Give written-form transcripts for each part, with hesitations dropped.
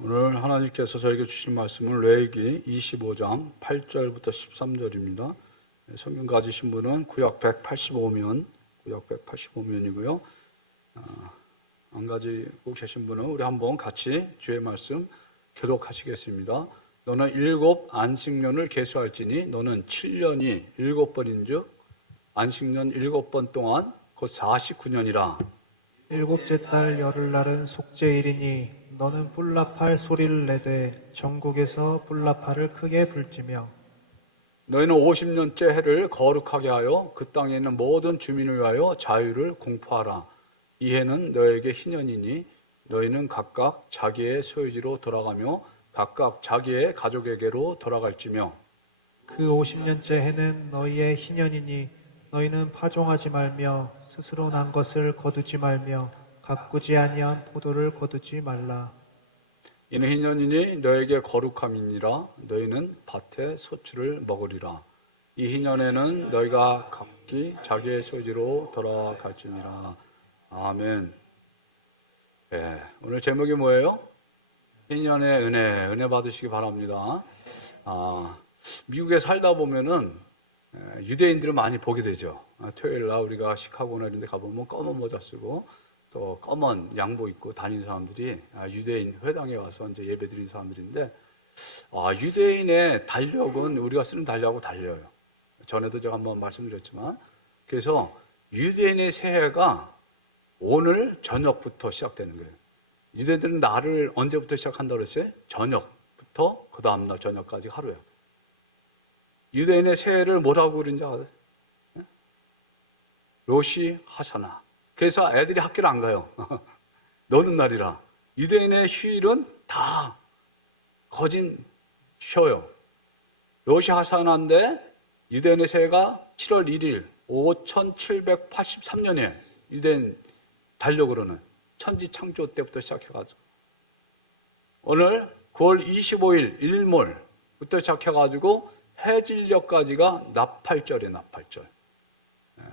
오늘 하나님께서 저에게 주신 말씀은 레위기 25장 8절부터 13절입니다. 성경 가지신 분은 구약 185면이고요. 안 가지고 계신 분은 우리 한번 같이 주의 말씀 교독하시겠습니다. 너는 7 안식년을 계수할지니 너는 7년이 7번인즉 안식년 7번 동안 곧 49년이라. 7째 달 열흘날은 속죄일이니 너는 뿔나팔 소리를 내되 전국에서 뿔나팔을 크게 불지며 너희는 50년째 해를 거룩하게 하여 그 땅에 있는 모든 주민을 위하여 자유를 공포하라. 이 해는 너에게 희년이니 너희는 각각 자기의 소유지로 돌아가며 각각 자기의 가족에게로 돌아갈지며 그 50년째 해는 너희의 희년이니 너희는 파종하지 말며 스스로 난 것을 거두지 말며 가꾸지 아니한 포도를 거두지 말라. 이는 희년이니 너에게 거룩함이니라. 너희는 밭의 소출을 먹으리라. 이 희년에는 너희가 각기 자기의 소유지로 돌아갈지니라. 아멘. 네, 오늘 제목이 뭐예요? 희년의 은혜 받으시기 바랍니다. 미국에 살다 보면은 유대인들을 많이 보게 되죠. 토요일날 우리가 시카고나 이런 데 가보면 검은 모자 쓰고 또 검은 양복 입고 다니는 사람들이 유대인 회당에 와서 이제 예배 드리는 사람들인데, 유대인의 달력은 우리가 쓰는 달력하고 달려요. 전에도 제가 한번 말씀드렸지만, 그래서 유대인의 새해가 오늘 저녁부터 시작되는 거예요. 유대인들은 날을 언제부터 시작한다고 그랬어요? 저녁부터 그 다음날 저녁까지 하루예요. 유대인의 새해를 뭐라고 그러는지 알아요? 로시 하사나. 그래서 애들이 학교를 안 가요. 노는 날이라. 유대인의 휴일은 다 거진 쉬어요. 로시 하사나인데 유대인의 새해가 7월 1일 5783년에 유대인 달력으로는 천지 창조 때부터 시작해가지고 오늘 9월 25일 일몰부터 시작해가지고 해질녘까지가 나팔절이에요. 나팔절.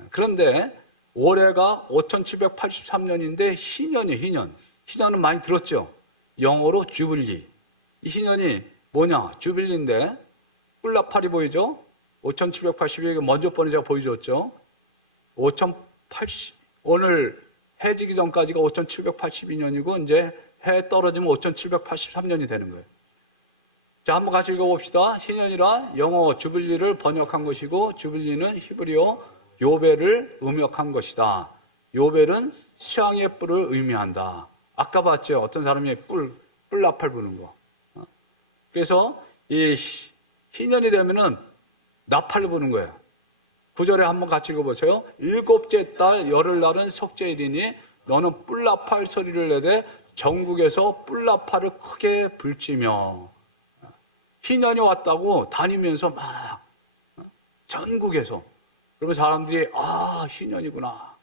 그런데 올해가 5783년인데 희년이에요. 희년은 많이 들었죠. 영어로 주빌리. 이 희년이 뭐냐? 주빌리인데 뿔나팔이 보이죠? 5782에 먼저 번에 제가 보여줬죠. 5080 오늘 해 지기 전까지가 5782년이고 이제 해 떨어지면 5783년이 되는 거예요. 자, 한번 같이 읽어봅시다. 희년이라 영어 주빌리를 번역한 것이고 주빌리는 히브리어 요벨을 음역한 것이다. 요벨은 수양의 뿔을 의미한다. 아까 봤죠? 어떤 사람이 뿔나팔 부는 거. 그래서 이 희년이 되면은 나팔을 부는 거예요. 9절에 한번 같이 읽어보세요. 7째 달 열흘날은 속죄일이니 너는 뿔나팔 소리를 내되 전국에서 뿔나팔을 크게 불지며. 희년이 왔다고 다니면서 막 전국에서. 그러면 사람들이 희년이구나.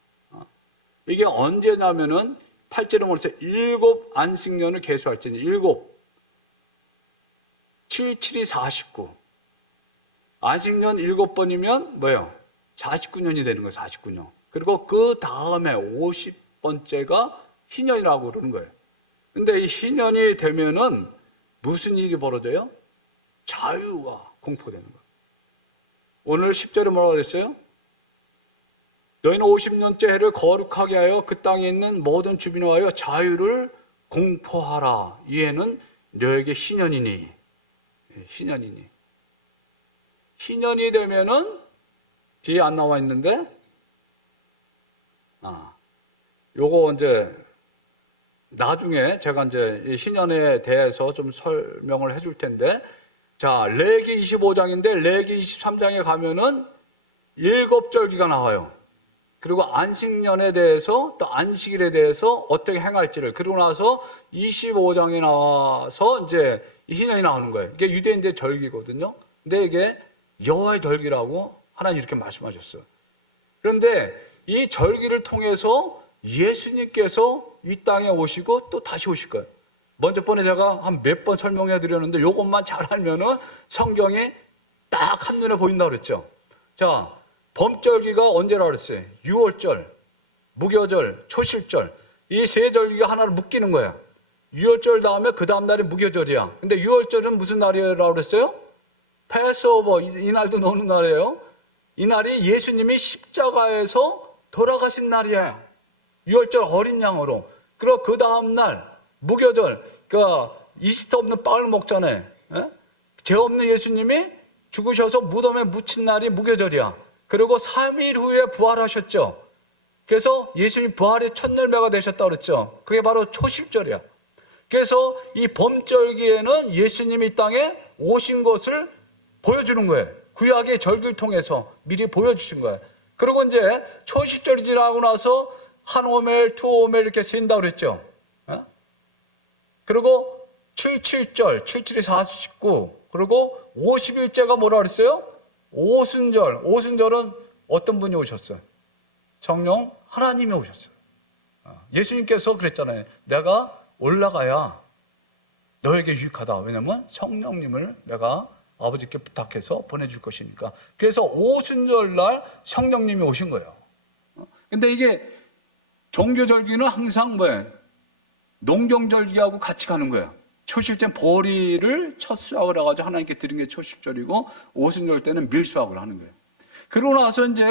이게 언제냐면은 8절에 말해서 7 안식년을 계수할지니 7 7, 7이 49 안식년 7번이면 뭐예요? 49년이 되는 거예요. 49년. 그리고 그 다음에 50번째가 희년이라고 그러는 거예요. 근데 이 희년이 되면은 무슨 일이 벌어져요? 자유가 공포되는 거예요. 오늘 10절에 뭐라고 그랬어요? 너희는 50년째 해를 거룩하게 하여 그 땅에 있는 모든 주민을 하여 자유를 공포하라. 이 해는 너에게 희년이니. 희년이니. 희년이 되면은 뒤에 안 나와 있는데, 요거 이제 나중에 제가 이제 이 희년에 대해서 좀 설명을 해줄 텐데, 자, 레기 25장인데 레기 23장에 가면은 7절기가 나와요. 그리고 안식년에 대해서 또 안식일에 대해서 어떻게 행할지를, 그리고 나서 25장에 나와서 이제 희년이 나오는 거예요. 이게 유대인들의 절기거든요. 근데 이게 여호와의 절기라고 하나님 이렇게 말씀하셨어요. 그런데 이 절기를 통해서 예수님께서 이 땅에 오시고 또 다시 오실 거예요. 먼저 번에 제가 한 몇 번 설명해 드렸는데 이것만 잘 알면은 성경이 딱 한눈에 보인다고 그랬죠. 자, 범절기가 언제라고 그랬어요? 6월절, 무교절, 초실절. 이 세 절기가 하나로 묶이는 거예요. 유월절 다음에 그 다음 날이 무교절이야. 근데 유월절은 무슨 날이라고 그랬어요? 패스오버, 이 날도 노는 날이에요. 이 날이 예수님이 십자가에서 돌아가신 날이에요. 유월절 어린 양으로. 그리고 그 다음 날 무교절, 이스터 없는 빵을 먹잖아요. 죄 없는 예수님이 죽으셔서 무덤에 묻힌 날이 무교절이야. 그리고 3일 후에 부활하셨죠. 그래서 예수님 부활의 첫 열매가 되셨다고 그랬죠. 그게 바로 초실절이야. 그래서 이 범절기에는 예수님이 이 땅에 오신 것을 보여주는 거예요. 구약의 절기를 통해서 미리 보여주신 거예요. 그리고 이제 초실절이 지나고 나서 한 오멜, 두 오멜 이렇게 센다고 그랬죠. 그리고 77절, 77이 49, 그리고 50일째가 뭐라 그랬어요? 오순절. 오순절은 어떤 분이 오셨어요? 성령 하나님이 오셨어요. 예수님께서 그랬잖아요. 내가 올라가야 너에게 유익하다. 왜냐하면 성령님을 내가 아버지께 부탁해서 보내줄 것이니까. 그래서 오순절날 성령님이 오신 거예요. 근데 이게 종교절기는 항상 뭐예요? 농경절기하고 같이 가는 거예요. 초실제는 보리를 첫 수확을 해가지고 하나님께 드린 게 초실절이고, 오순절 때는 밀수확을 하는 거예요. 그러고 나서 이제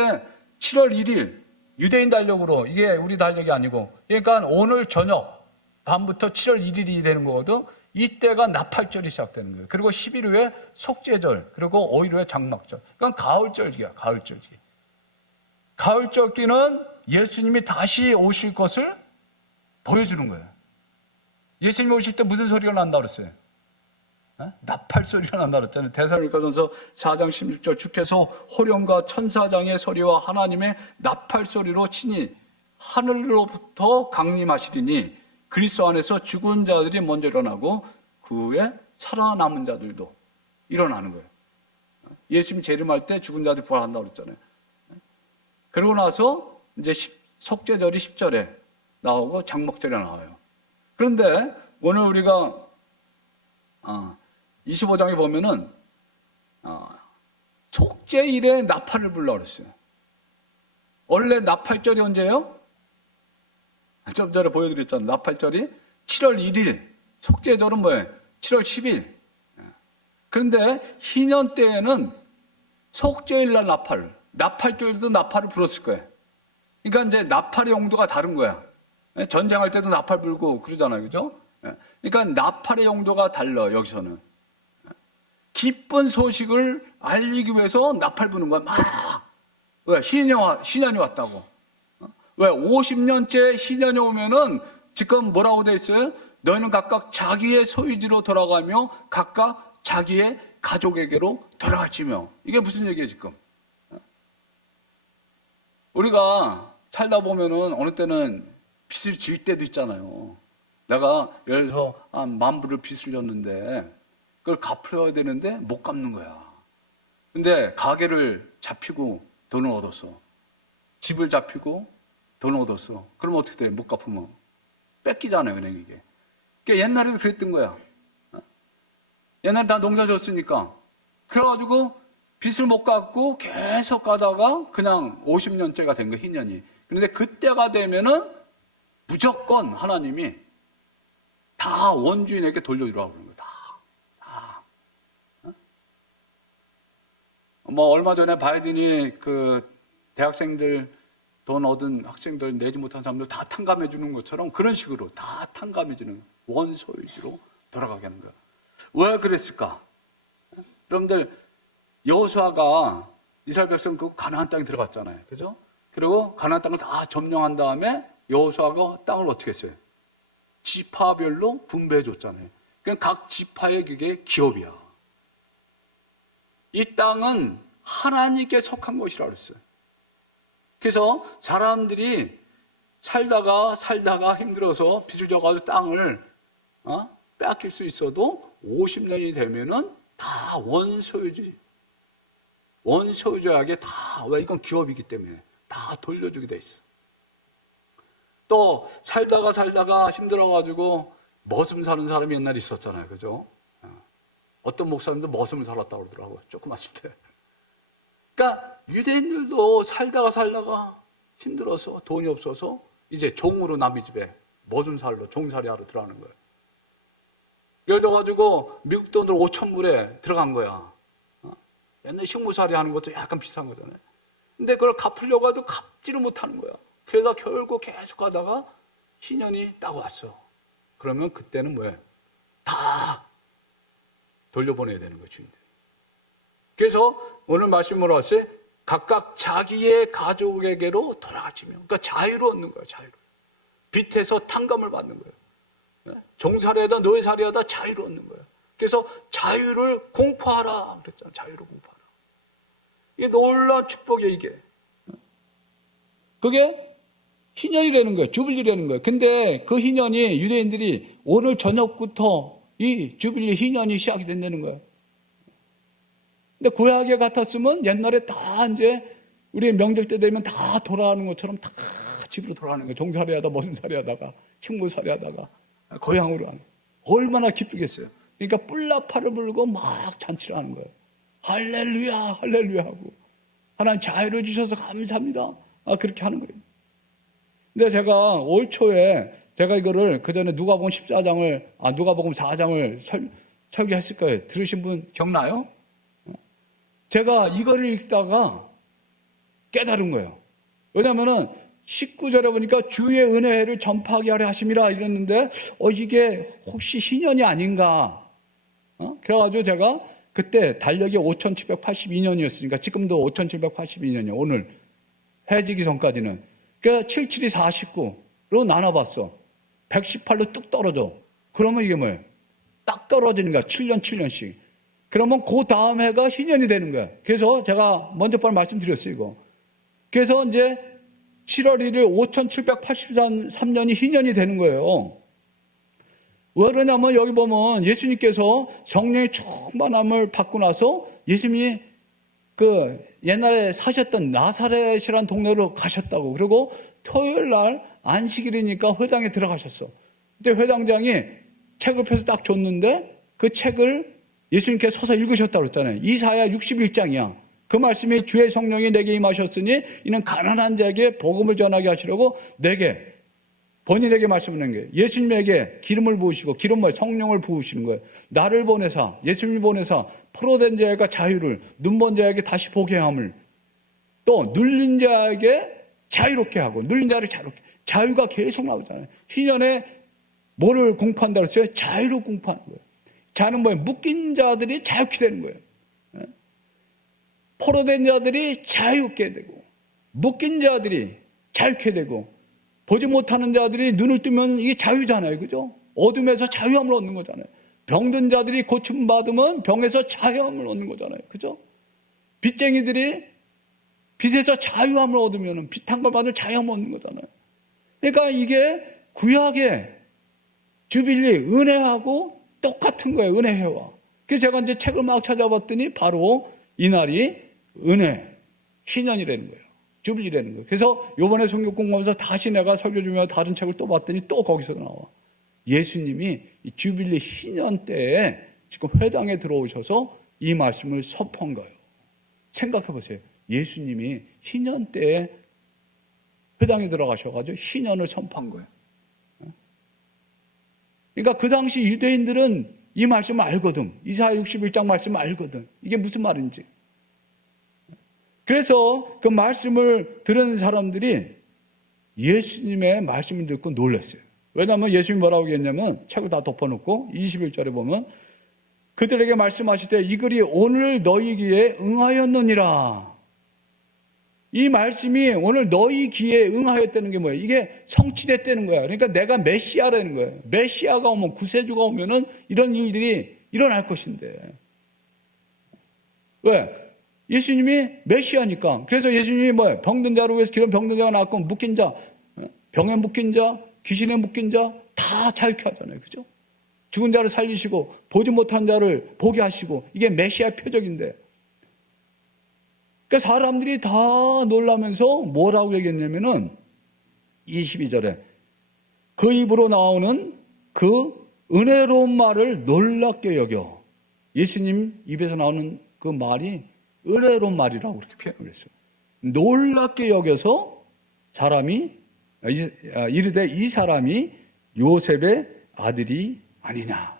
7월 1일 유대인 달력으로, 이게 우리 달력이 아니고, 그러니까 오늘 저녁 밤부터 7월 1일이 되는 거거든. 이때가 나팔절이 시작되는 거예요. 그리고 10일 후에 속죄절, 그리고 5일 후에 장막절. 그러니까 가을절기야, 가을절기. 가을절기는 예수님이 다시 오실 것을 보여주는 거예요. 예수님이 오실 때 무슨 소리가 난다 그랬어요? 나팔 소리가 난다 그랬잖아요. 데살로니가전서 4장 16절, 주께서 호령과 천사장의 소리와 하나님의 나팔 소리로 친히 하늘로부터 강림하시리니 그리스도 안에서 죽은 자들이 먼저 일어나고 그 후에 살아남은 자들도 일어나는 거예요. 예수님 재림할 때 죽은 자들이 부활한다고 그랬잖아요. 그러고 나서 이제 속죄절이 10절에 나오고 장막절에 나와요. 그런데 오늘 우리가 25장에 보면은 속죄일에 나팔을 불러 그랬어요. 원래 나팔절이 언제예요? 좀 전에 보여드렸잖아요. 나팔절이 7월 1일, 속죄절은 뭐예요? 7월 10일. 그런데 희년 때에는 속죄일날 나팔절도 나팔을 불었을 거예요. 그러니까 이제 나팔의 용도가 다른 거야. 전쟁할 때도 나팔 불고 그러잖아요. 그죠? 그러니까 나팔의 용도가 달라, 여기서는. 기쁜 소식을 알리기 위해서 나팔 부는 거야. 막. 왜? 신년이 왔다고. 왜? 50년째 신년이 오면은 지금 뭐라고 돼 있어요? 너희는 각각 자기의 소유지로 돌아가며 각각 자기의 가족에게로 돌아갈지며. 이게 무슨 얘기예요, 지금? 우리가 살다 보면은 어느 때는 빚을 질 때도 있잖아요. 내가 예를 들어서 한 10,000불을 빚을 졌는데 그걸 갚아야 되는데 못 갚는 거야. 근데 가게를 잡히고 돈을 얻었어. 집을 잡히고 돈을 얻었어. 그럼 어떻게 돼? 못 갚으면 뺏기잖아요, 은행에게. 그러니까 옛날에도 그랬던 거야. 옛날에 다 농사 졌으니까. 그래가지고 빚을 못 갚고 계속 가다가 그냥 50년째가 된 거야, 희년이. 그런데 그때가 되면은 무조건 하나님이 다 원주인에게 돌려주라고 그러는 거야. 다. 뭐 얼마 전에 바이든이 그 대학생들 돈 얻은 학생들 내지 못한 사람들 다 탕감해 주는 것처럼 그런 식으로 다 탕감해 주는 원소유지로 돌아가게 하는 거야. 왜 그랬을까? 여러분들 여호수아가 이스라엘 백성 그 가나안 땅에 들어갔잖아요. 그죠? 그리고 가나안 땅을 다 점령한 다음에 여호수아가 땅을 어떻게 했어요? 지파별로 분배해 줬잖아요. 그냥 각 지파의 그게 기업이야. 이 땅은 하나님께 속한 곳이라고 그랬어요. 그래서 사람들이 살다가 힘들어서 빚을 져가지고 땅을 빼앗길 수 있어도 50년이 되면은 다 원소유자에게 다, 왜? 이건 기업이기 때문에 다 돌려주게 돼 있어. 또 살다가 힘들어가지고 머슴 사는 사람이 옛날에 있었잖아요. 그죠? 어떤 목사님도 머슴을 살았다고 그러더라고요. 조그맣을 때. 그러니까 유대인들도 살다가 힘들어서 돈이 없어서 이제 종으로 남의 집에 머슴살로 종살이하러 들어가는 거예요. 예를 들어가지고 미국 돈으로 5,000불에 들어간 거야. 옛날 식무살이 하는 것도 약간 비싼 거잖아요. 근데 그걸 갚으려고 해도 갚지를 못하는 거야. 그래서 결국 계속 가다가 희년이 딱 왔어. 그러면 그때는 뭐예요? 다 돌려보내야 되는 거예요, 주인들. 그래서 오늘 말씀으로 왔어요. 각각 자기의 가족에게로 돌아가시면, 그러니까 자유를 얻는 거예요, 자유를. 빚에서 탕감을 받는 거예요. 종살이하다 노예살이하다 자유를 얻는 거예요. 그래서 자유를 공포하라 그랬잖아요. 자유를 공포하라. 이게 놀라운 축복이에요, 이게. 그게 희년이라는 거예요. 주빌리라는 거예요. 근데 그 희년이 유대인들이 오늘 저녁부터 이 주빌리 희년이 시작이 된다는 거예요. 근데 구약에 같았으면 옛날에 다 이제 우리 명절 때 되면 다 돌아가는 것처럼 다 집으로 돌아가는 거예요. 종살이 하다 머슴살이 하다가 식무살이 하다가 고향으로 가는 거예요. 얼마나 기쁘겠어요. 그러니까 뿔나파를 불고 막 잔치를 하는 거예요. 할렐루야 할렐루야 하고 하나님 자유를 주셔서 감사합니다. 그렇게 하는 거예요. 근데 제가 올 초에 제가 이거를 그 전에 누가복음 14장을 누가복음 4장을 설교했을 거예요. 들으신 분 기억나요? 제가 이거를 읽다가 깨달은 거예요. 왜냐면은 19절에 보니까 주의 은혜를 전파하게 하려 하심이라 이랬는데 이게 혹시 희년이 아닌가? 그래가지고 제가 그때 달력이 5782년이었으니까 지금도 5782년이에요. 오늘 해지기 전까지는. 그러니까 77이 49로 나눠봤어. 118로 뚝 떨어져. 그러면 이게 뭐예요? 딱 떨어지는 거야. 7년 7년씩. 그러면 그 다음 해가 희년이 되는 거야. 그래서 제가 먼저 번 말씀드렸어요, 이거. 그래서 이제 7월 1일 5783년이 희년이 되는 거예요. 왜 그러냐면 여기 보면 예수님께서 성령의 충만함을 받고 나서 예수님이 그 옛날에 사셨던 나사렛이라는 동네로 가셨다고. 그리고 토요일 날 안식일이니까 회당에 들어가셨어. 그때 회당장이 책을 펴서 딱 줬는데 그 책을 예수님께서 서서 읽으셨다고 그랬잖아요. 이사야 61장이야. 그 말씀이 주의 성령이 내게 임하셨으니 이는 가난한 자에게 복음을 전하게 하시려고 내게 본인에게 말씀하는 거예요. 예수님에게 기름을 부으시고 기름을 성령을 부으시는 거예요. 나를 보내사 예수님을 보내사 포로된 자에게 자유를 눈먼 자에게 다시 보게 함을 또 눌린 자에게 자유롭게 하고 눌린 자를 자유롭게 자유가 계속 나오잖아요. 희년에 뭐를 공포한다고 했어요? 자유를 공포하는 거예요. 자유는 뭐예요? 묶인 자들이 자유케 되는 거예요. 포로된 자들이 자유롭게 되고 묶인 자들이 자유케 되고 보지 못하는 자들이 눈을 뜨면 이게 자유잖아요. 그죠? 어둠에서 자유함을 얻는 거잖아요. 병든 자들이 고침받으면 병에서 자유함을 얻는 거잖아요. 그죠? 빚쟁이들이 빚에서 자유함을 얻으면 빚한 걸 받을 자유함을 얻는 거잖아요. 그러니까 이게 구약의 주빌리 은혜하고 똑같은 거예요. 은혜회와. 그래서 제가 이제 책을 막 찾아봤더니 바로 이날이 은혜, 희년이라는 거예요. 주빌리라는 거예요. 그래서 요번에 성경 공부하면서 다시 내가 설교 중에 다른 책을 또 봤더니 또 거기서 나와. 예수님이 이 주빌리 희년 때에 지금 회당에 들어오셔서 이 말씀을 선포한 거예요. 생각해 보세요. 예수님이 희년 때에 회당에 들어가셔가지고 희년을 선포한 거예요. 그러니까 그 당시 유대인들은 이 말씀을 알거든. 이사야 61장 말씀을 알거든. 이게 무슨 말인지. 그래서 그 말씀을 들은 사람들이 예수님의 말씀을 듣고 놀랐어요. 왜냐하면 예수님이 뭐라고 했냐면 책을 다 덮어놓고 21절에 보면 그들에게 말씀하실 때 이 글이 오늘 너희 귀에 응하였느니라. 이 말씀이 오늘 너희 귀에 응하였다는 게 뭐예요? 이게 성취됐다는 거야. 그러니까 내가 메시아라는 거예요. 메시아가 오면 구세주가 오면은 이런 일들이 일어날 것인데. 왜? 예수님이 메시아니까. 그래서 예수님이 뭐예요? 병든 자로 위해서 기름 병든 자가 나왔고 묶인 자, 병에 묶인 자, 귀신에 묶인 자 다 자유케 하잖아요. 그죠? 죽은 자를 살리시고 보지 못한 자를 보게 하시고 이게 메시아 표적인데. 그러니까 사람들이 다 놀라면서 뭐라고 얘기했냐면은 22절에 그 입으로 나오는 그 은혜로운 말을 놀랍게 여겨. 예수님 입에서 나오는 그 말이 은혜로운 말이라고 그렇게 표현을 했어요. 놀랍게 여겨서 사람이 이르되 이 사람이 요셉의 아들이 아니냐.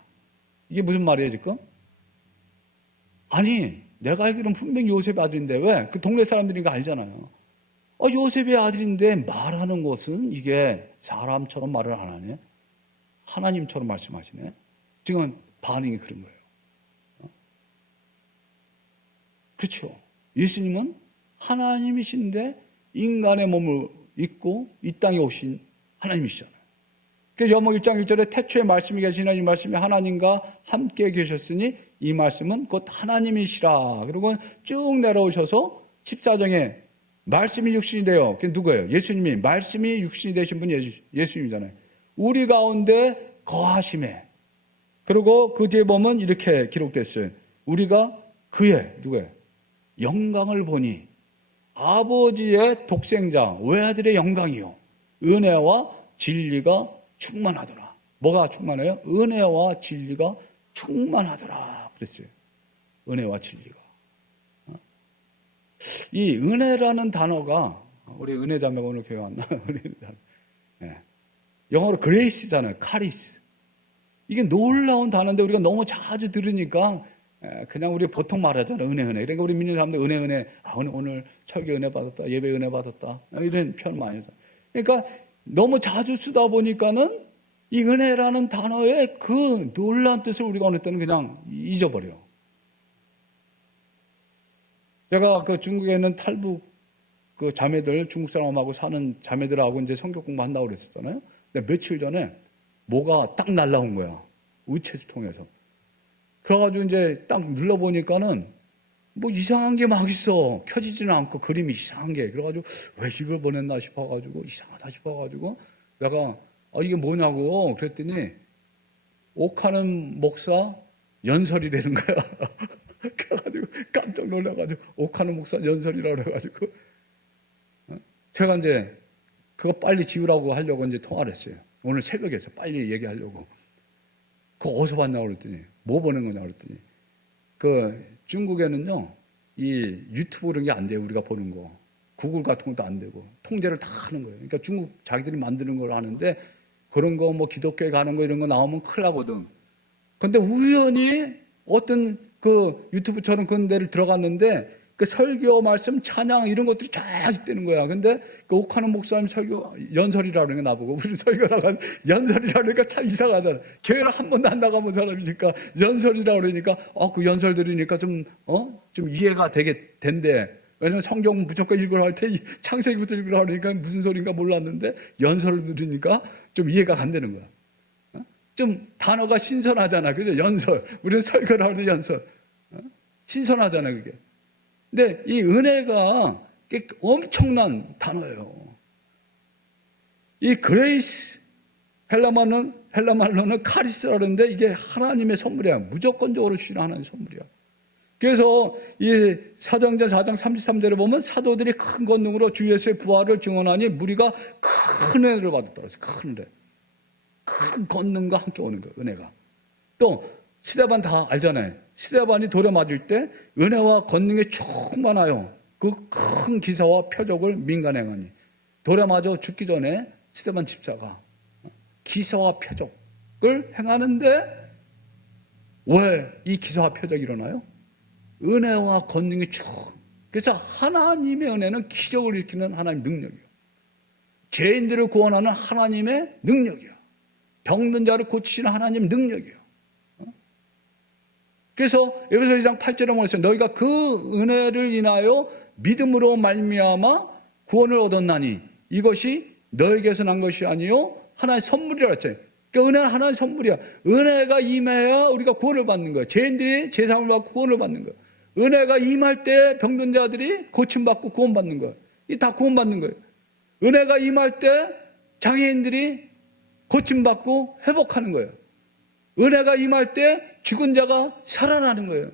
이게 무슨 말이에요 지금? 아니 내가 알기로는 분명히 요셉의 아들인데 왜? 그 동네 사람들이 알잖아요. 요셉의 아들인데 말하는 것은 이게 사람처럼 말을 안 하네. 하나님처럼 말씀하시네. 지금 반응이 그런 거예요. 그렇죠. 예수님은 하나님이신데 인간의 몸을 입고 이 땅에 오신 하나님이시잖아요. 그래서 요한복음 1장 1절에 태초에 말씀이 계시나 이 말씀이 하나님과 함께 계셨으니 이 말씀은 곧 하나님이시라. 그리고 쭉 내려오셔서 14장에 말씀이 육신이 되어, 그게 누구예요? 예수님이, 말씀이 육신이 되신 분이 예수님이잖아요. 우리 가운데 거하심에. 그리고 그 뒤에 보면 이렇게 기록됐어요. 우리가 그의, 누구예요? 영광을 보니 아버지의 독생자, 외아들의 영광이요. 은혜와 진리가 충만하더라. 뭐가 충만해요? 은혜와 진리가 충만하더라. 그랬어요. 은혜와 진리가. 이 은혜라는 단어가, 우리 은혜 자매가 오늘 교회 왔나? 네. 영어로 그레이스잖아요. 카리스. 이게 놀라운 단어인데 우리가 너무 자주 들으니까 그냥 우리 보통 말하잖아요. 은혜. 그러니까 우리 믿는 사람들 은혜. 오늘 설교 은혜 받았다. 예배 은혜 받았다. 이런 표현 많이 해서. 그러니까 너무 자주 쓰다 보니까는 이 은혜라는 단어의 그 놀라운 뜻을 우리가 어느 때는 그냥 잊어버려요. 제가 그 중국에 있는 탈북 그 자매들, 중국 사람하고 사는 자매들하고 이제 성경 공부한다고 그랬었잖아요. 근데 며칠 전에 뭐가 딱 날라온 거야. 우체수 통해서. 그래가지고 이제 딱 눌러보니까는 뭐 이상한 게 막 있어. 켜지지는 않고 그림이 이상한 게. 그래가지고 왜 이걸 보냈나 싶어가지고 이상하다 싶어가지고 내가 이게 뭐냐고 그랬더니 옥하는 목사 연설이라는 거야. 그래가지고 깜짝 놀라가지고 옥하는 목사 연설이라고 그래가지고 제가 이제 그거 빨리 지우라고 하려고 이제 통화를 했어요. 오늘 새벽에서 빨리 얘기하려고. 그거 어디서 봤냐고 그랬더니 뭐 보는 거냐고 그랬더니 그 중국에는요 이 유튜브 그런 게 안 돼요. 우리가 보는 거 구글 같은 것도 안 되고 통제를 다 하는 거예요. 그러니까 중국 자기들이 만드는 걸 하는데 그런 거 뭐 기독교에 가는 거 이런 거 나오면 큰일 나거든. 근데 우연히 어떤 그 유튜브처럼 그런 데를 들어갔는데 그 설교 말씀 찬양 이런 것들이 쫙 있다는 거야. 근데 그 옥하는 목사님 설교 연설이라 그러는 거 나보고 우리 설교 나가 연설이라 그러니까 참 이상하잖아. 교회를 한 번도 안 나가본 사람이니까 연설이라 그러니까 그 연설 들으니까 좀 이해가 되게 된대. 왜냐면 성경 무조건 읽으라 할 때 창세기부터 읽으라 그러니까 무슨 소린가 몰랐는데 연설을 들으니까 좀 이해가 간다는 거야. 좀 단어가 신선하잖아. 그죠? 연설. 우리는 설교를 하는데 연설. 신선하잖아, 그게. 근데 이 은혜가 엄청난 단어예요. 이 그레이스, 헬라말로는 카리스라는데 이게 하나님의 선물이야. 무조건적으로 주시는 하나님의 선물이야. 그래서 이 사도행전 4장 33절에 보면 사도들이 큰 권능으로 주 예수의 부활을 증언하니 무리가 큰 은혜를 받았다고 했어요. 큰 은혜. 큰 권능과 함께 오는 거예요. 은혜가. 또 스데반 다 알잖아요. 스데반이 돌에 맞을 때 은혜와 권능이 충만하여 그 큰 기사와 표적을 민간에 행하니 돌에 맞아 죽기 전에 스데반 집사가 기사와 표적을 행하는데 왜 이 기사와 표적이 일어나요? 은혜와 권능이 그래서 하나님의 은혜는 기적을 일으키는 하나님의 능력이에요. 죄인들을 구원하는 하나님의 능력이에요. 병든 자를 고치시는 하나님의 능력이에요. 그래서 에베소 2장 8절에 말했어요. 너희가 그 은혜를 인하여 믿음으로 말미암아 구원을 얻었나니 이것이 너에게서 난 것이 아니요 하나의 선물이라 했잖아요. 그러니까 은혜는 하나의 선물이야. 은혜가 임해야 우리가 구원을 받는 거예요. 죄인들이 제사함을 받고 구원을 받는 거예요. 은혜가 임할 때 병든 자들이 고침받고 구원받는 거예요. 이 다 구원받는 거예요. 은혜가 임할 때 장애인들이 고침받고 회복하는 거예요. 은혜가 임할 때 죽은 자가 살아나는 거예요.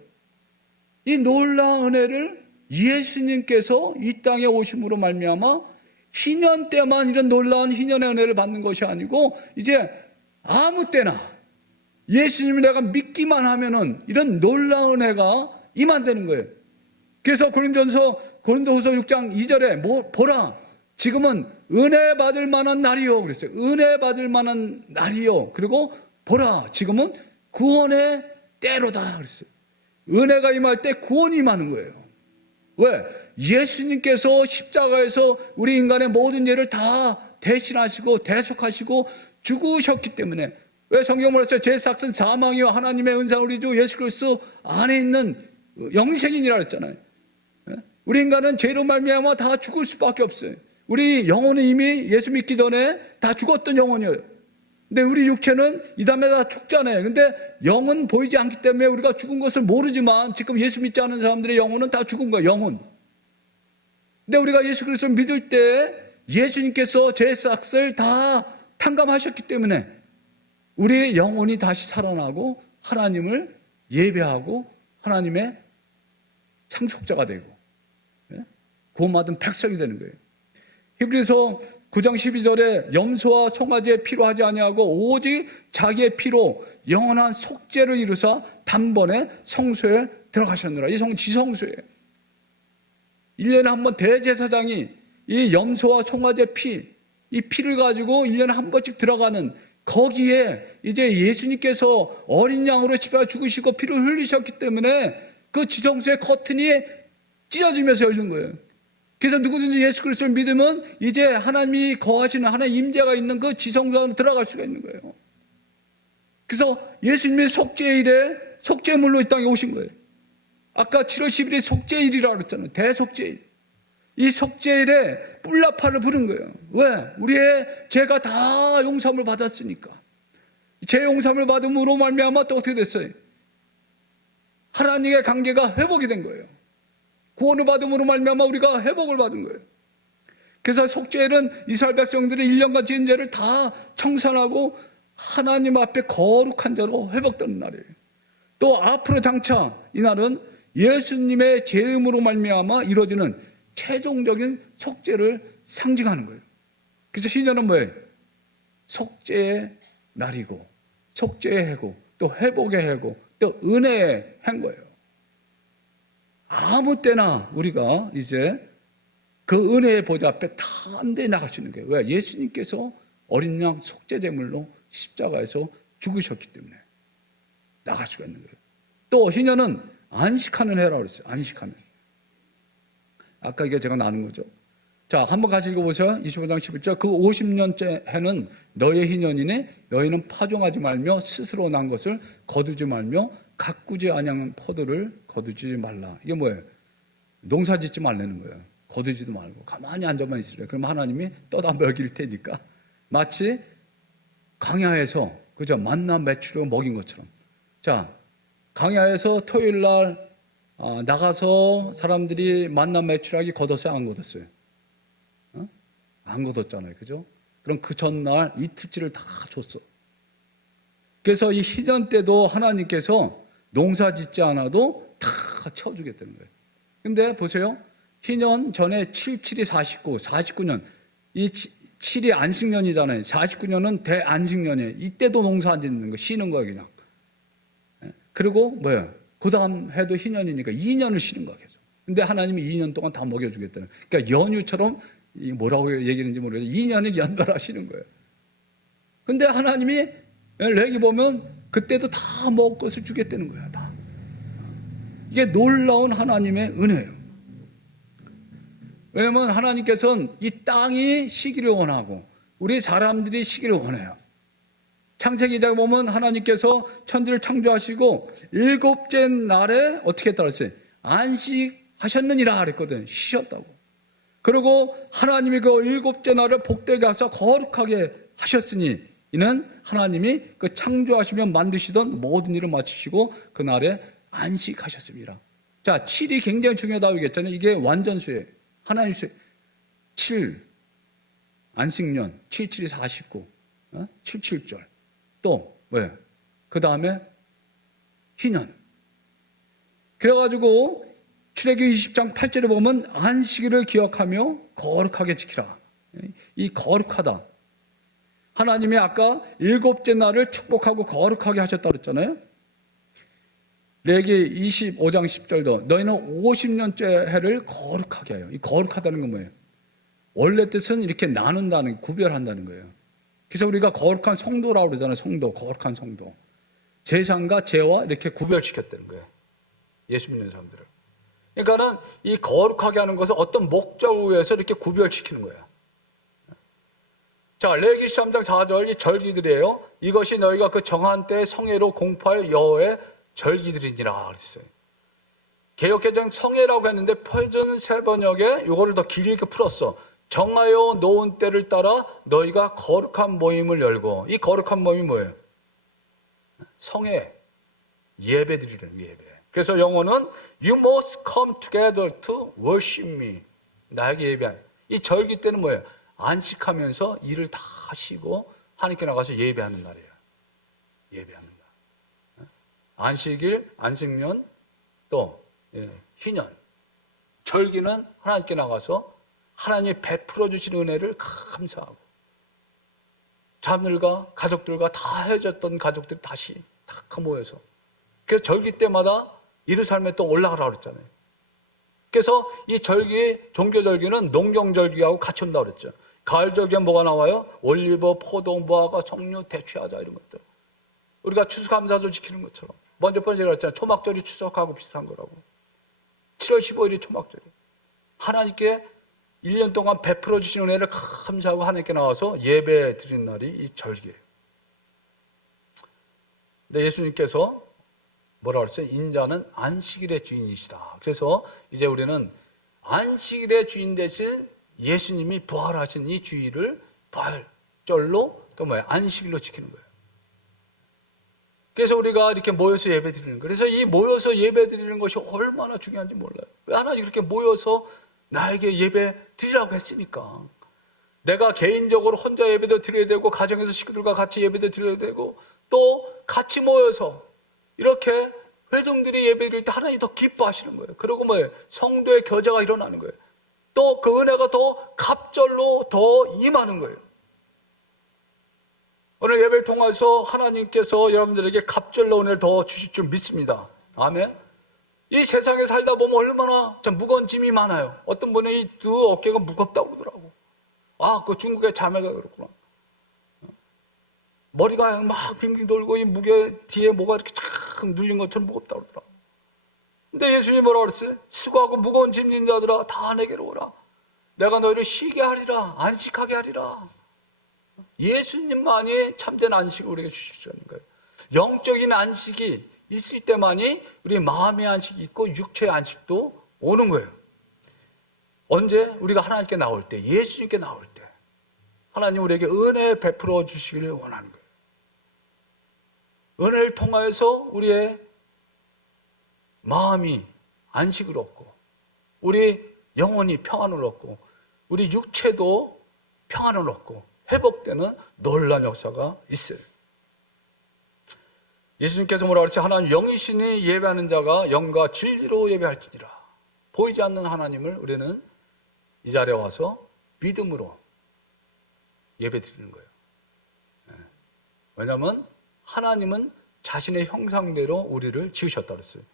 이 놀라운 은혜를 예수님께서 이 땅에 오심으로 말미암아 희년 때만 이런 놀라운 희년의 은혜를 받는 것이 아니고 이제 아무 때나 예수님을 내가 믿기만 하면은 이런 놀라운 은혜가 임한다는 거예요. 그래서 고린도후서 6장 2절에 보라 지금은 은혜 받을 만한 날이요 그랬어요. 은혜 받을 만한 날이요. 그리고 보라 지금은 구원의 때로다 그랬어요. 은혜가 임할 때 구원이 임하는 거예요. 왜? 예수님께서 십자가에서 우리 인간의 모든 죄를 다 대신하시고 대속하시고 죽으셨기 때문에. 왜 성경을 했어요? 제 삭은 사망이요 하나님의 은사 우리 주 예수 그리스도 안에 있는 영생이니라 그랬잖아요. 우리 인간은 죄로 말미암아 다 죽을 수밖에 없어요. 우리 영혼은 이미 예수 믿기 전에 다 죽었던 영혼이에요. 근데 우리 육체는 이 다음에 다 죽잖아요. 근데 영은 보이지 않기 때문에 우리가 죽은 것을 모르지만 지금 예수 믿지 않은 사람들의 영혼은 다 죽은 거예요. 영혼. 근데 우리가 예수 그리스도를 믿을 때 예수님께서 제 삭을 다 탕감하셨기 때문에 우리의 영혼이 다시 살아나고 하나님을 예배하고 하나님의 상속자가 되고 구원받은 백성이 되는 거예요. 히브리서 9장 12절에 염소와 송아지의 피로 하지 아니하고 오직 자기의 피로 영원한 속죄를 이루사 단번에 성소에 들어가셨느라. 이 지성소예요. 1년에 한 번 대제사장이 이 염소와 송아지의 이 피를 가지고 1년에 한 번씩 들어가는 거기에 이제 예수님께서 어린 양으로 십자가에 죽으시고 피를 흘리셨기 때문에 그 지성소의 커튼이 찢어지면서 열린 거예요. 그래서 누구든지 예수 그리스도를 믿으면 이제 하나님이 거하시는 하나님 임재가 있는 그 지성소 안에 들어갈 수가 있는 거예요. 그래서 예수님의 속죄일에 속죄물로 이 땅에 오신 거예요. 아까 7월 10일이 속죄일이라고 그랬잖아요. 대속죄일. 이 속죄일에 뿔나파를 부른 거예요. 왜? 우리의 죄가 다 용서함을 받았으니까. 죄 용서함을 받음으로 말미암아 또 어떻게 됐어요? 하나님의 관계가 회복이 된 거예요. 구원을 받음으로 말미암아 우리가 회복을 받은 거예요. 그래서 속죄일은 이스라엘 백성들이 1년간 지은 죄를 다 청산하고 하나님 앞에 거룩한 자로 회복되는 날이에요. 또 앞으로 장차 이날은 예수님의 제음으로 말미암아 이루어지는 최종적인 속죄를 상징하는 거예요. 그래서 희년은 뭐예요? 속죄의 날이고 속죄의 해고 또 회복의 해고 또 은혜의 해인 거예요. 아무 때나 우리가 이제 그 은혜의 보좌 앞에 담대히 나갈 수 있는 거예요. 왜? 예수님께서 어린 양 속죄제물로 십자가에서 죽으셨기 때문에 나갈 수가 있는 거예요. 또 희년은 안식하는 해라고 그랬어요. 안식하는. 아까 이게 제가 나눈 거죠. 자, 한번 같이 읽어보세요. 25장 11절. 그 50년째 해는 너의 희년이니 너희는 파종하지 말며 스스로 난 것을 거두지 말며 가꾸지 아니하는 포도를 거두지 말라. 이게 뭐예요? 농사 짓지 말라는 거예요. 거두지도 말고 가만히 앉아만 있으래. 그럼 하나님이 떠다 먹일 테니까. 마치 광야에서 그죠? 만나 메추려 먹인 것처럼. 자, 광야에서 토요일 날 나가서 사람들이 만나 메추라기 걷었어요? 안 걷었어요? 안 걷었잖아요. 그죠? 그럼 그 전날 이틀치를 다 줬어. 그래서 이 희년 때도 하나님께서 농사 짓지 않아도 다 채워주겠다는 거예요. 근데 보세요. 희년 전에 77이 49년. 이 7이 안식년이잖아요. 49년은 대안식년이에요. 이때도 농사 안 짓는 거, 쉬는 거예요, 그냥. 그리고 뭐예요? 그 다음 해도 희년이니까 2년을 쉬는 거예요, 계속. 근데 하나님이 2년 동안 다 먹여주겠다는. 그러니까 연휴처럼 뭐라고 얘기하는지 모르겠어요. 2년을 연달아 쉬는 거예요. 근데 하나님이 레기 보면 그때도 다 먹을 것을 주겠다는 거야, 다. 이게 놀라운 하나님의 은혜예요. 왜냐하면 하나님께서는 이 땅이 쉬기를 원하고 우리 사람들이 쉬기를 원해요. 창세기장에 보면 하나님께서 천지를 창조하시고 일곱째 날에 어떻게 했다고 했어요? 안식하셨느니라 그랬거든. 쉬셨다고. 그리고 하나님이 그 일곱째 날을 복되게 하사 거룩하게 하셨으니 이는 하나님이 그 창조하시며 만드시던 모든 일을 마치시고 그 날에 안식하셨습니다. 자, 7이 굉장히 중요하다고 얘기했잖아요. 이게 완전수예요. 하나님 수예요. 7, 안식년, 7, 7이 49, 7, 7절. 또, 왜? 그 다음에 희년. 그래가지고 출애굽기 20장 8절에 보면 안식일을 기억하며 거룩하게 지키라. 이 거룩하다. 하나님이 아까 일곱째 날을 축복하고 거룩하게 하셨다고 그랬잖아요. 레기 25장 10절도 너희는 50년째 해를 거룩하게 해요. 이 거룩하다는 건 뭐예요? 원래 뜻은 이렇게 나눈다는, 구별한다는 거예요. 그래서 우리가 거룩한 성도라고 그러잖아요. 성도, 거룩한 성도. 제사장과 제와 이렇게 구별시켰다는 거예요. 예수 믿는 사람들을. 그러니까는 이 거룩하게 하는 것은 어떤 목적을 위해서 이렇게 구별시키는 거예요. 자, 레위기 13장 4절 이 절기들이에요. 이것이 너희가 그 정한 때에 성회로 공포할 여호와의 절기들이니라 그랬어요. 개역개정 성회라고 했는데 표준 세번역에 이거를 더 길게 풀었어. 정하여 놓은 때를 따라 너희가 거룩한 모임을 열고, 이 거룩한 모임이 뭐예요? 성회, 예배드리는 예배. 그래서 영어는 You must come together to worship me. 나에게 예배하는. 이 절기 때는 뭐예요? 안식하면서 일을 다 하시고 하나님께 나가서 예배하는 날이에요. 예배하는 날. 안식일, 안식년, 또 희년. 절기는 하나님께 나가서 하나님이 베풀어 주신 은혜를 감사하고, 자녀들과 가족들과 다 헤어졌던 가족들이 다시 다 모여서, 그래서 절기 때마다 예루살렘에 또 올라가라고 그랬잖아요. 그래서 이 절기, 종교절기는 농경절기하고 같이 온다고 그랬죠. 가을절기에 뭐가 나와요? 올리브, 포도, 무화과, 석류, 대추하자 이런 것들. 우리가 추수감사절 지키는 것처럼. 먼저 번째 그랬잖아요. 초막절이 추석하고 비슷한 거라고. 7월 15일이 초막절이. 하나님께 1년 동안 베풀어 주신 은혜를 감사하고 하나님께 나와서 예배 드리는 날이 이 절기예요. 근데 예수님께서 뭐라 그랬어요? 인자는 안식일의 주인이시다. 그래서 이제 우리는 안식일의 주인 대신 예수님이 부활하신 이 주일을 부활절로 또 뭐예요? 안식일로 지키는 거예요. 그래서 우리가 이렇게 모여서 예배 드리는 거예요. 그래서 이 모여서 예배 드리는 것이 얼마나 중요한지 몰라요. 왜 하나님 이렇게 모여서 나에게 예배 드리라고 했으니까. 내가 개인적으로 혼자 예배도 드려야 되고, 가정에서 식구들과 같이 예배도 드려야 되고, 또 같이 모여서 이렇게 회중들이 예배 드릴 때 하나님이 더 기뻐하시는 거예요. 그리고 뭐예요? 성도의 교제가 일어나는 거예요. 또 그 은혜가 더 갑절로 더 임하는 거예요. 오늘 예배를 통해서 하나님께서 여러분들에게 갑절로 은혜를 더 주실 줄 믿습니다. 아멘. 이 세상에 살다 보면 얼마나 참 무거운 짐이 많아요. 어떤 분은 이 두 어깨가 무겁다고 그러더라고. 아, 그 중국의 자매가 그렇구나. 머리가 막 빙빙 돌고 이 무게 뒤에 뭐가 이렇게 쫙 눌린 것처럼 무겁다고 그러더라고. 근데 예수님이 뭐라고 그랬어요? 수고하고 무거운 짐 있는 자들아 다 내게로 오라. 내가 너희를 쉬게 하리라. 안식하게 하리라. 예수님만이 참된 안식을 우리에게 주실 수 있는 거예요. 영적인 안식이 있을 때만이 우리 마음의 안식이 있고 육체의 안식도 오는 거예요. 언제? 우리가 하나님께 나올 때, 예수님께 나올 때 하나님 우리에게 은혜 베풀어 주시기를 원하는 거예요. 은혜를 통하여서 우리의 마음이 안식을 얻고, 우리 영혼이 평안을 얻고, 우리 육체도 평안을 얻고 회복되는 놀라운 역사가 있어요. 예수님께서 뭐라고 그랬어요? 하나님 영이시니 예배하는 자가 영과 진리로 예배할지니라. 보이지 않는 하나님을 우리는 이 자리에 와서 믿음으로 예배 드리는 거예요. 왜냐하면 하나님은 자신의 형상대로 우리를 지으셨다고 그랬어요.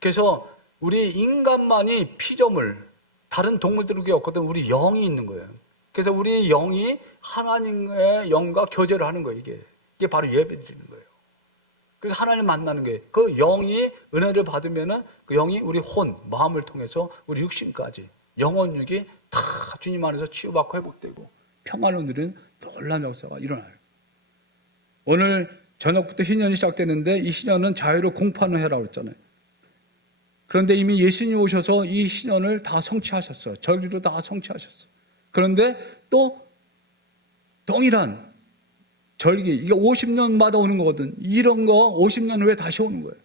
그래서 우리 인간만이 피조물, 다른 동물들에게 없거든 우리 영이 있는 거예요. 그래서 우리 영이 하나님의 영과 교제를 하는 거예요. 이게 바로 예배 드리는 거예요. 그래서 하나님 만나는 게, 그 영이 은혜를 받으면은 그 영이 우리 혼, 마음을 통해서 우리 육신까지, 영혼육이 다 주님 안에서 치유받고 회복되고 평안을 누리는 놀라운 역사가 일어나요. 오늘 저녁부터 희년이 시작되는데 이 희년은 자유로 공포하는 해라고 했잖아요. 그런데 이미 예수님 오셔서 이 희년을 다 성취하셨어요. 절기로 다 성취하셨어요. 그런데 또 동일한 절기, 이게 50년마다 오는 거거든. 이런 거 50년 후에 다시 오는 거예요.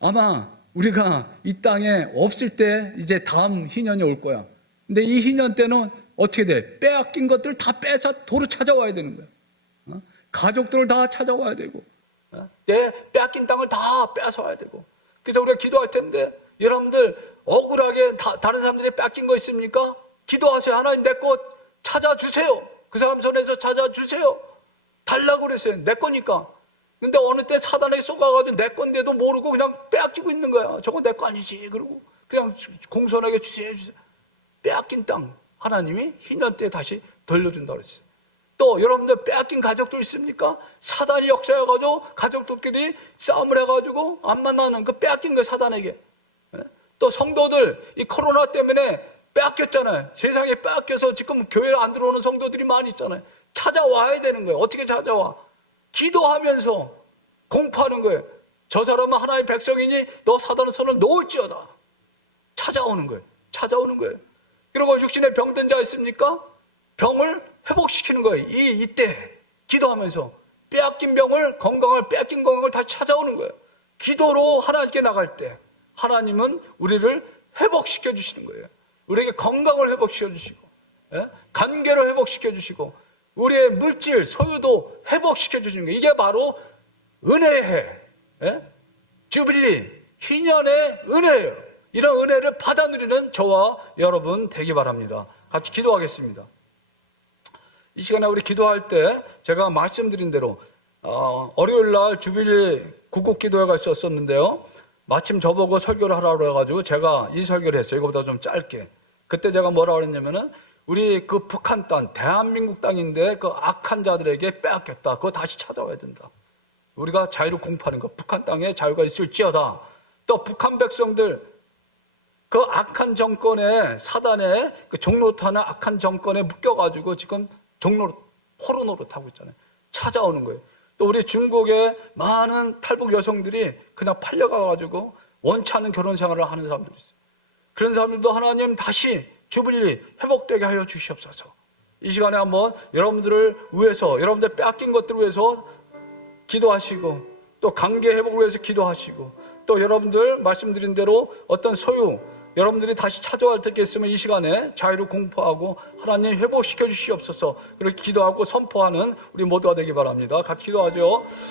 아마 우리가 이 땅에 없을 때 이제 다음 희년이 올 거야. 근데 이 희년 때는 어떻게 돼? 빼앗긴 것들 다 빼서 도로 찾아와야 되는 거야. 가족들을 다 찾아와야 되고, 내 빼앗긴 땅을 다 뺏어와야 되고. 그래서 우리가 기도할 텐데, 여러분들 억울하게 다른 사람들이 뺏긴 거 있습니까? 기도하세요. 하나님 내 것 찾아주세요. 그 사람 손에서 찾아주세요. 달라고 그랬어요. 내 거니까. 근데 어느 때 사단에게 쏘가가지고 내 건데도 모르고 그냥 빼앗기고 있는 거야. 저거 내 거 아니지. 그러고 그냥 공손하게 주세요. 빼앗긴 땅 하나님이 희년 때 다시 돌려준다고 그랬어요. 또 여러분들 빼앗긴 가족들 있습니까? 사단이 역사해가지고 가족들끼리 싸움을 해가지고 안 만나는 그 빼앗긴 거 사단에게. 또 성도들 이 코로나 때문에 빼앗겼잖아요. 세상에 빼앗겨서 지금 교회에 안 들어오는 성도들이 많이 있잖아요. 찾아와야 되는 거예요. 어떻게 찾아와? 기도하면서 공포하는 거예요. 저 사람은 하나님의 백성이니 너 사단의 손을 놓을지어다. 찾아오는 거예요. 찾아오는 거예요. 그리고 육신에 병든 자 있습니까? 병을 회복시키는 거예요. 이때 기도하면서 빼앗긴 병을, 빼앗긴 건강을 다시 찾아오는 거예요. 기도로 하나님께 나갈 때 하나님은 우리를 회복시켜 주시는 거예요. 우리에게 건강을 회복시켜 주시고, 관계를 회복시켜 주시고, 우리의 물질, 소유도 회복시켜 주시는 거예요. 이게 바로 은혜의 해, 주빌리, 희년의 은혜예요. 이런 은혜를 받아 누리는 저와 여러분 되기 바랍니다. 같이 기도하겠습니다. 이 시간에 우리 기도할 때 제가 말씀드린 대로 월요일날 주빌리 국국기도회가 있었는데요. 마침 저보고 설교를 하라고 해가지고 제가 이 설교를 했어요. 이거보다 좀 짧게. 그때 제가 뭐라고 그랬냐면은 우리 그 북한 땅, 대한민국 땅인데 그 악한 자들에게 빼앗겼다. 그거 다시 찾아와야 된다. 우리가 자유를 공포하는 거. 북한 땅에 자유가 있을지어다. 또 북한 백성들 그 악한 정권에 사단에 그 종로타는 악한 정권에 묶여가지고 지금 포로 노릇하고 있잖아요. 찾아오는 거예요. 또 우리 중국의 많은 탈북 여성들이 그냥 팔려가가지고 원치 않는 결혼 생활을 하는 사람들이 있어요. 그런 사람들도 하나님 다시 주빌리 회복되게 하여 주시옵소서. 이 시간에 한번 여러분들을 위해서, 여러분들 빼앗긴 것들을 위해서 기도하시고, 또 관계 회복을 위해서 기도하시고, 또 여러분들 말씀드린 대로 어떤 소유, 여러분들이 다시 찾아갈 때 있으면 이 시간에 자유를 공포하고 하나님 회복시켜 주시옵소서. 그렇게 기도하고 선포하는 우리 모두가 되기 바랍니다. 같이 기도하죠.